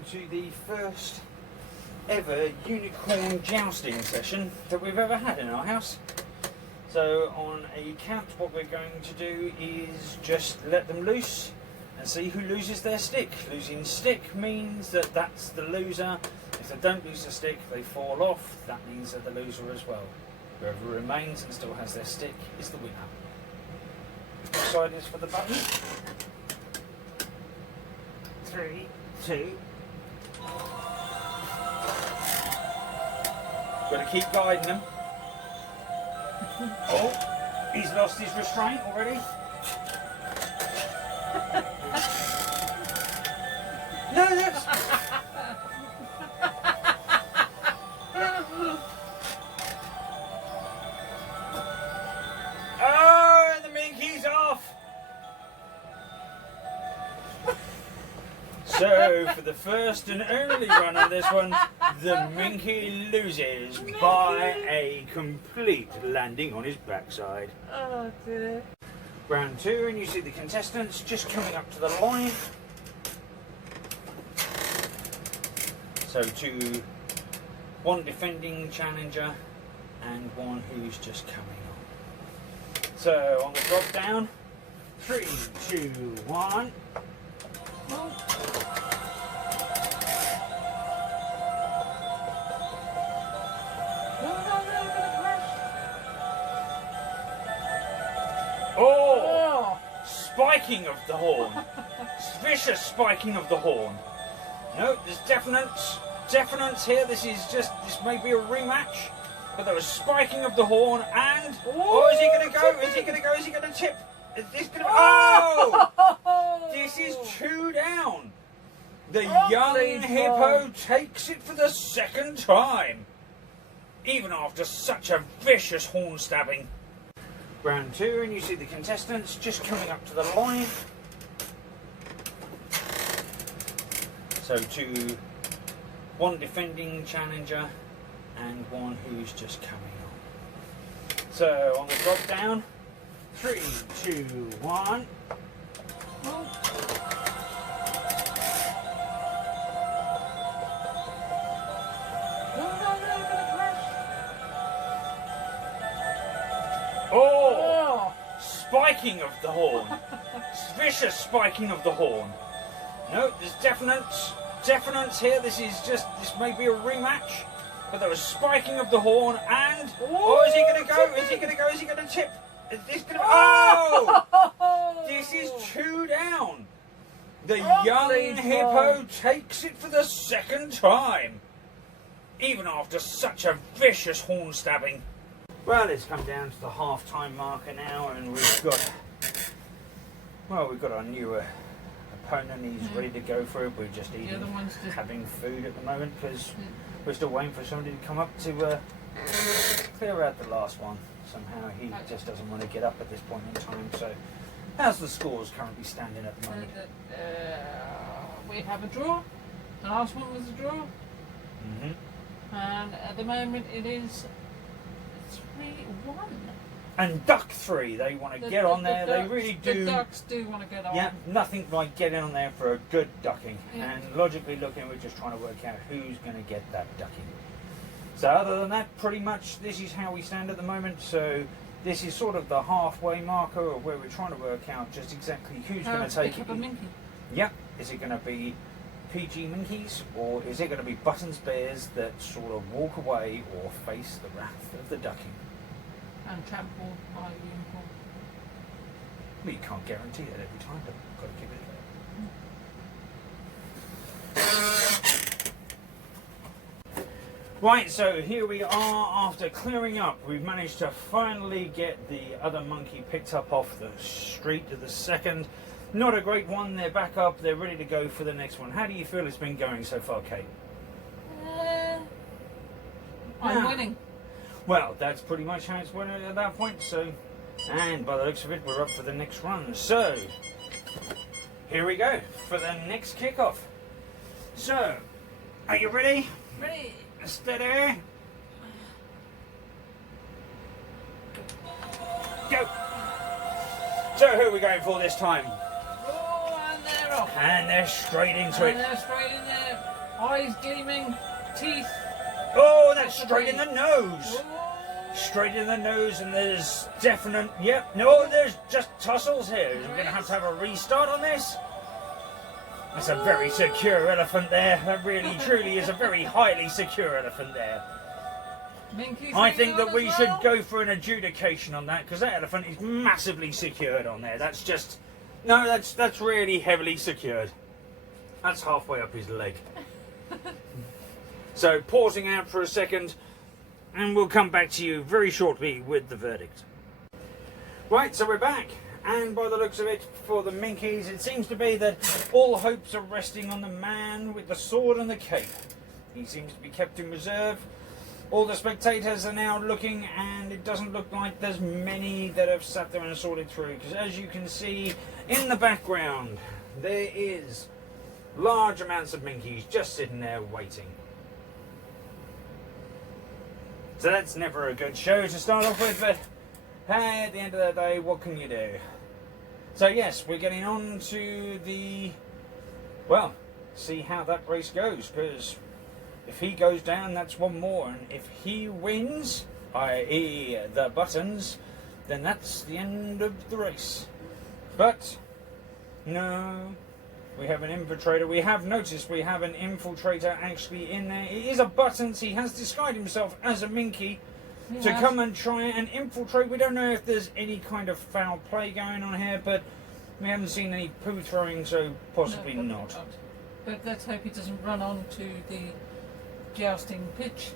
welcome to the first ever unicorn jousting session that we've ever had in our house. So on a count, what we're going to do is just let them loose and see who loses their stick. Losing stick means that that's the loser. If they don't lose the stick, they fall off. That means they're the loser as well. Whoever remains and still has their stick is the winner. Which side is for the button? 3, 2. Got to keep guiding them. Oh, he's lost his restraint already. No, that's... Oh, and the minky's off. So, for the first and only run on this one, the minky loses by a complete landing on his backside. Oh dear. Round 2, and you see the contestants just coming up to the line. So one defending challenger and one who's just coming on. So on the drop down, 3, 2, 1. Oh! Spiking of the horn. Vicious spiking of the horn. No, there's definites here. This may be a rematch. But there was spiking of the horn and... Oh, is he going to go? Is he going to go? Is he going to tip? Is this going to... Oh! This is 2 down. The young hippo takes it for the second time. Even after such a vicious horn stabbing. Round 2, and you see the contestants just coming up to the line. So one defending challenger and one who's just coming on. So on the drop down, 3, 2, 1. Oh! Spiking of the horn. Vicious spiking of the horn. No, there's definites here. This may be a rematch. But there was spiking of the horn and... Oh, is he going to go? Is he going to go? Is he going to tip? Is this going to... Oh! This is 2 down. The young hippo takes it for the second time. Even after such a vicious horn stabbing. Well, it's come down to the half-time marker now, and we've got our new opponent. He's ready to go for it. We're just eating, having food at the moment because we're still waiting for somebody to come up to clear out the last one. Somehow he just doesn't want to get up at this point in time. So, how's the scores currently standing at the moment? We have a draw. The last one was a draw. And at the moment it is 3-1. And duck 3, they want to get on there. They really do. The ducks do want to get on. Yeah, nothing like getting on there for a good ducking. Yeah. And logically looking, we're just trying to work out who's going to get that ducking. So other than that, pretty much this is how we stand at the moment. So this is sort of the halfway marker of where we're trying to work out just exactly who's going to take it. A minky. Yeah, is it going to be PG minkies, or is it going to be Buttons bears that sort of walk away or face the wrath of the ducking? And trampled by a unicorn. Well, you can't guarantee that every time, but you've got to give it a go. Right, so here we are after clearing up. We've managed to finally get the other monkey picked up off the street to the second. Not a great one, they're back up, they're ready to go for the next one. How do you feel it's been going so far, Kate? I'm winning. Well, that's pretty much how it's went at that point, so... And by the looks of it, we're up for the next run. So, here we go for the next kickoff. So, are you ready? Ready. Steady. Go. So, who are we going for this time? Oh, and they're off. And they're straight into it. And they're straight in there. Eyes gleaming, teeth. Oh, that's straight in the nose. Oh. Straight in the nose, and there's definite. Yep. No, there's just tussles here. We're going to have a restart on this. That's a very secure elephant there. That really, truly is a very highly secure elephant there. Minky's I think that we as should well. go for an adjudication on that, because that elephant is massively secured on there. That's just... No, that's really heavily secured. That's halfway up his leg. So, pausing out for a second, and we'll come back to you very shortly with the verdict. Right, so we're back. And by the looks of it, for the Minkies, it seems to be that all hopes are resting on the man with the sword and the cape. He seems to be kept in reserve. All the spectators are now looking, and it doesn't look like there's many that have sat there and sorted through, because as you can see in the background, there is large amounts of Minkies just sitting there waiting. So that's never a good show to start off with, but hey, at the end of the day, what can you do? So yes, we're getting on to the, well, see how that race goes, because if he goes down, that's one more, and if he wins, i.e. the buttons, then that's the end of the race. But, no, we have an infiltrator. We have noticed we have an infiltrator actually in there. It is a buttons. He has disguised himself as a Minky to come and try and infiltrate. We don't know if there's any kind of foul play going on here, but we haven't seen any poo throwing, so possibly No, not. But let's hope he doesn't run on to the jousting pitch.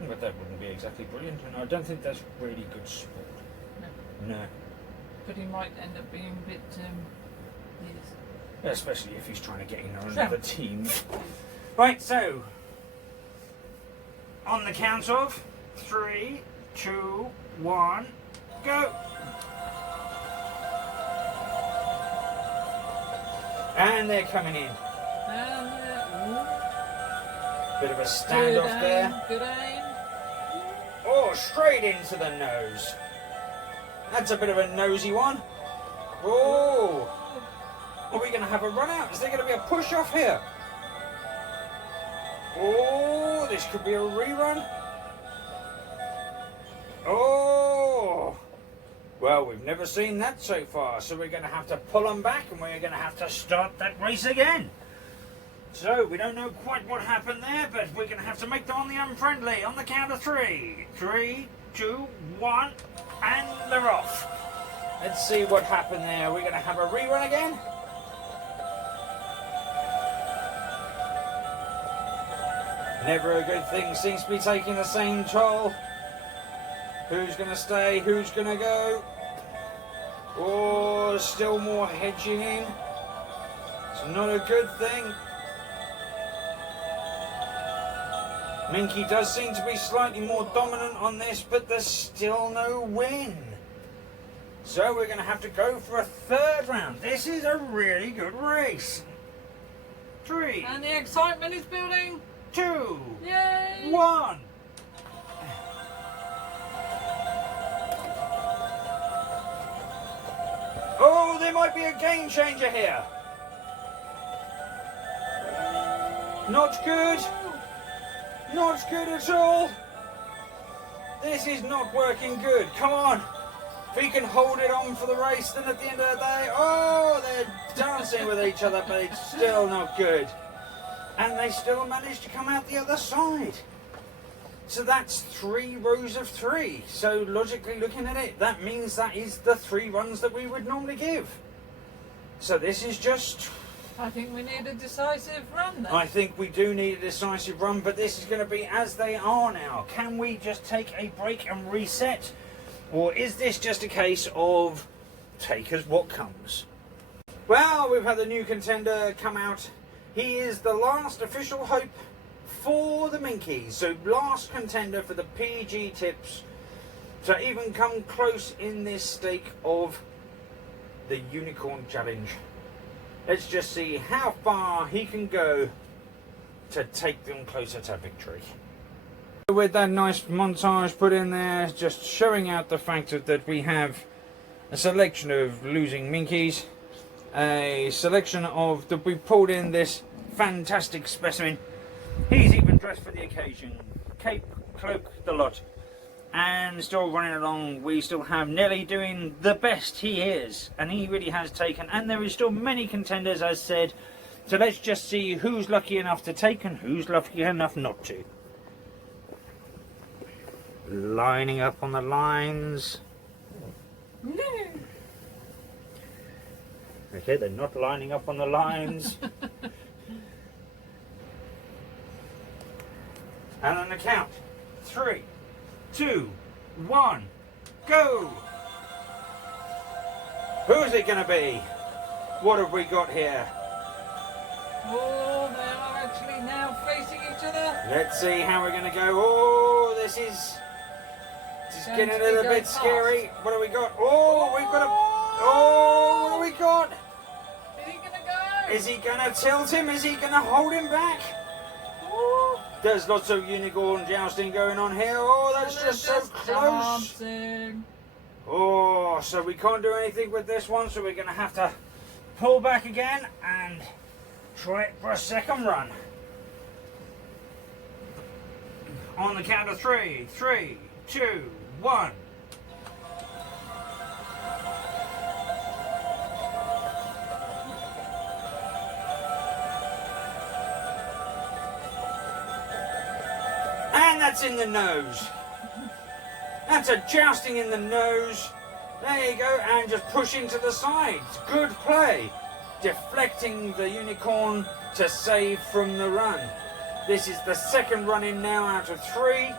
But that wouldn't be exactly brilliant, and I don't think that's really good sport. No. No. But he might end up being a bit, yes. Especially if he's trying to get in on another team. Right, so, on the count of 3, 2, 1, go! And they're coming in. Bit of a standoff there. Good aim. Oh, straight into the nose. That's a bit of a nosy one. Oh! Are we going to have a run out? Is there going to be a push off here? Oh, this could be a rerun. Oh! Well, we've never seen that so far, so we're going to have to pull them back and we're going to have to start that race again. So, we don't know quite what happened there, but we're going to have to make them on the unfriendly on the count of 3. 3, 2, 1, and they're off. Let's see what happened there. We're going to have a rerun again. Never a good thing, seems to be taking the same toll. Who's going to stay? Who's going to go? Oh, still more hedging in. It's not a good thing. Minky does seem to be slightly more dominant on this, but there's still no win. So we're going to have to go for a third round. This is a really good race. 3, And the excitement is building. 2, Yay! 1. Oh, there might be a game changer here. Not good. Not good at all. This is not working good. Come on. If he can hold it on for the race, then at the end of the day, oh, they're dancing with each other, but it's still not good. And they still managed to come out the other side. So that's 3 rows of 3. So logically looking at it, that means that is the 3 runs that we would normally give. So this is just... I think we need a decisive run then. I think we do need a decisive run, but this is going to be as they are now. Can we just take a break and reset? Or is this just a case of take as what comes? Well, we've had the new contender come out. He is the last official hope for the Minkies. So last contender for the PG tips to even come close in this stake of the Unicorn Challenge. Let's just see how far he can go to take them closer to victory. With that nice montage put in there, just showing out the fact that we have a selection of losing Minkies, a selection of that we pulled in this fantastic specimen He's even dressed for the occasion. Cape, cloak, the lot. And still running along, we still have Nelly doing the best he is. And he really has taken. And there is still many contenders, as said. So let's just see who's lucky enough to take and who's lucky enough not to. Lining up on the lines. No. Okay, they're not lining up on the lines. And on the count, 3, 2, 1, go! Who's it going to be? What have we got here? Oh, they are actually now facing each other. Let's see how we're going to go. Oh, this is getting a little bit scary. What have we got? Oh, we've got a... Oh, what have we got? Is he going to go? Is he going to tilt him? Is he going to hold him back? Oh. There's lots of unicorn jousting going on here. Oh, that's just so close. Dancing. Oh, so we can't do anything with this one, so we're going to have to pull back again and try it for a second run. On the count of 3, 3, 2, 1. And that's in the nose. That's a jousting in the nose. There you go, and just pushing to the sides. Good play. Deflecting the unicorn to save from the run. This is the second run in now out of 3.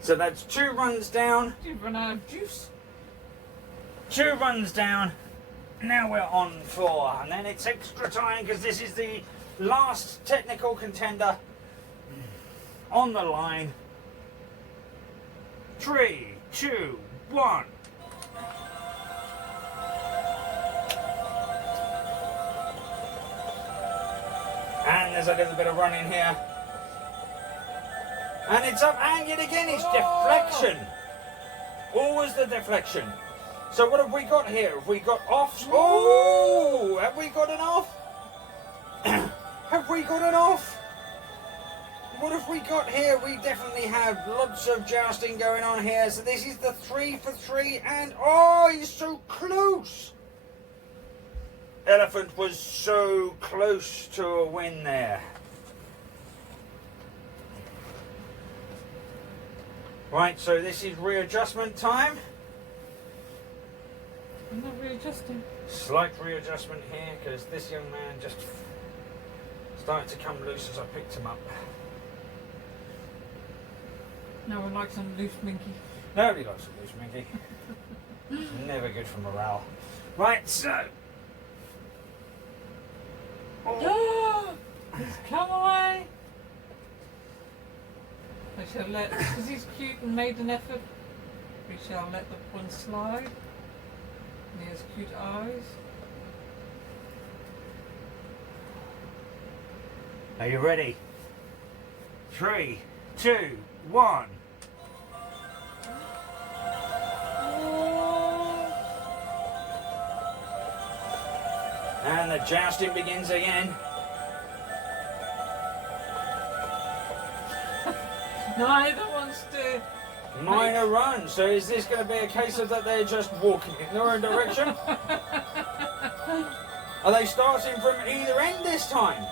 So that's 2 runs down. You've run out of juice. 2 runs down. Now we're on 4. And then it's extra time because this is the last technical contender on the line. 3, 2, 1. And there's a little bit of run in here. And it's up, and yet again it's deflection. Always the deflection. So what have we got here? Have we got offs? Oh! Have we got an off? Have we got an off? What have we got here? We definitely have lots of jousting going on here. So this is the 3 for 3, and oh, he's so close. Elephant was so close to a win there. Right, so this is readjustment time. I'm not readjusting. Slight readjustment here because this young man just started to come loose as I picked him up. No one likes some loose minky. Nobody likes a loose minky. Never good for morale. Right, so. Oh, he's come away. I shall let, because he's cute and made an effort, we shall let the one slide. And he has cute eyes. Are you ready? 3, 2, 1. And the jousting begins again. Neither wants to. Minor run. So is this going to be a case of that they're just walking in their own direction? Are they starting from either end this time?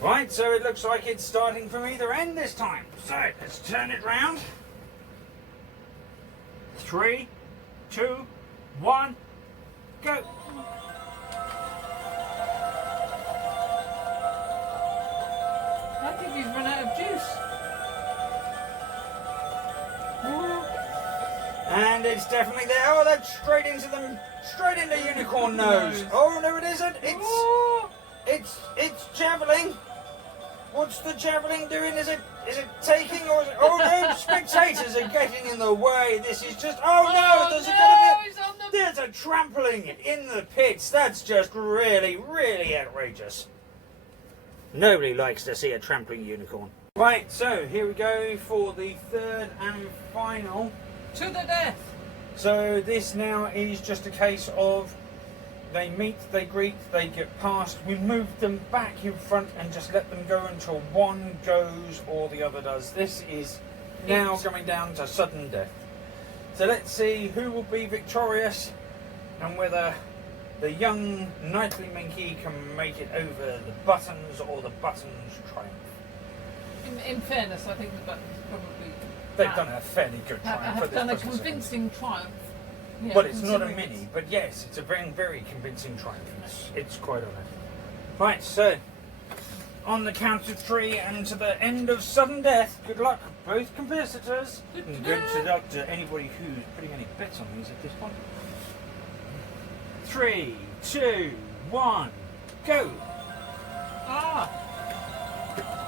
Right, so it looks like it's starting from either end this time. So let's turn it round. 3, 2, 1, go. I think he's run out of juice. And it's definitely there. Oh, that's straight into them, straight into unicorn nose. Oh no, it isn't. It's javelin. What's the javelin doing? Is it taking or is it, oh no, spectators are getting in the way. This is just, oh no, there's a trampling in the pits. That's just really, really outrageous. Nobody likes to see a trampling unicorn. Right, so here we go for the third and final. To the death. So this now is just a case of they meet, they greet, they get past. We move them back in front and just let them go until one goes or the other does. This is now coming down to sudden death. So let's see who will be victorious and whether the young knightly Minky can make it over the buttons or the buttons triumph. In fairness, I think the buttons probably... They've done a fairly good triumph. Have done a convincing triumph. Yeah, well, it's not a mini, but yes, it's a very, very convincing triumph. It's quite honest. Right, so on the count of 3 and to the end of sudden death. Good luck, both competitors. And good luck to anybody who's putting any bets on these at this point. 3, 2, 1, go! Ah!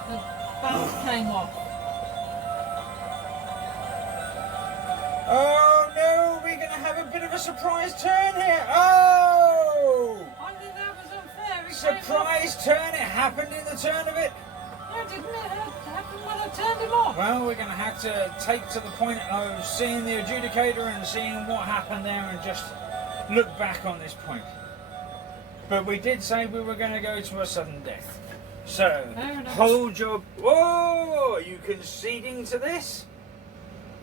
The band came off. Oh no, we're going to have a bit of a surprise turn here. Oh! I think that was unfair. Surprise turn, it happened in the turn of it. Yeah, didn't it happen when I turned him off? Well, we're going to have to take to the point of seeing the adjudicator and seeing what happened there and just look back on this point. But we did say we were going to go to a sudden death. So, hold your... Whoa! Are you conceding to this?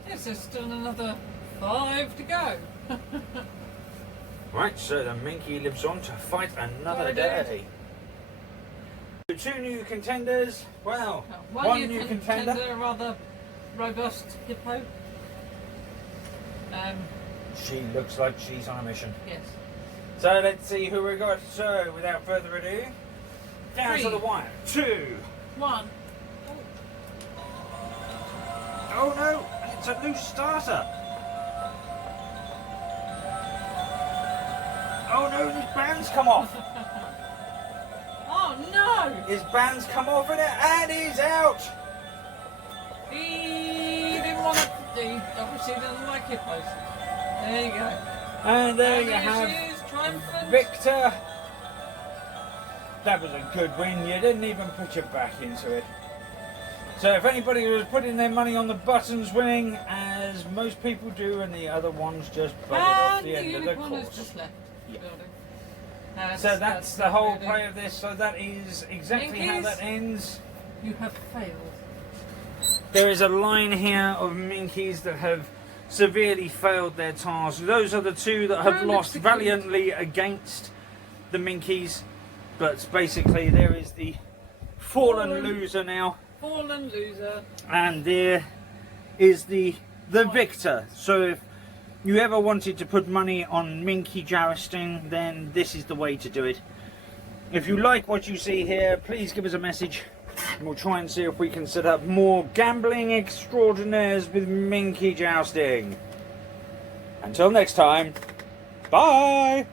Yes, there's still another 5 to go. Right, so the Minky lives on to fight another day. 2 new contenders. Well, one new contender. A rather robust hippo. She looks like she's on a mission. Yes. So let's see who we got. So without further ado, down 3, to the wire. 2, 1. Oh no, it's a loose starter. Oh no, his band's come off. Oh no! His band's come off in it and he's out. He didn't want to. He obviously doesn't like hippos. There you go. And there you have Victor. That was a good win. You didn't even put your back into it. So if anybody was putting their money on the buttons winning, as most people do, and the other ones just buggered off the end of the course. Just left the building. So that's the whole play of this. So that is exactly how that ends. You have failed. There is a line here of Minkies that have severely failed their task. Those are the 2 that have lost valiantly against the Minkies. But basically there is the fallen loser now. Fallen loser. And there is the victor. So if you ever wanted to put money on Minky Jousting, then this is the way to do it. If you like what you see here, please give us a message. And we'll try and see if we can set up more gambling extraordinaires with Minky Jousting. Until next time, bye!